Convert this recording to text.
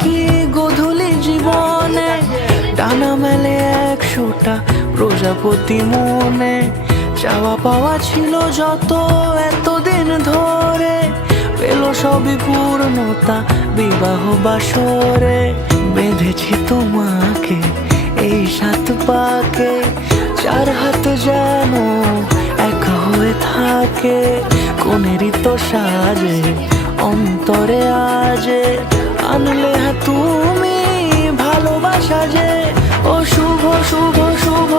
কি গধূলি জীবনে ডানা মেলে 100টা প্রজাপতি মনে। চাওয়া পাওয়া ছিল যত এতদিন ধরে, পেল সবই পূর্ণতা বিবাহ বাসরে। বেঁধেছি তোমাকে এই 7 পাকে, 4 হাত যেন একা হয়ে থাকে। কোনেরই তো সাজে অন্তরে আজে, আনলে তুমি ভালোবাসা যে। ও শুভ শুভ শুভ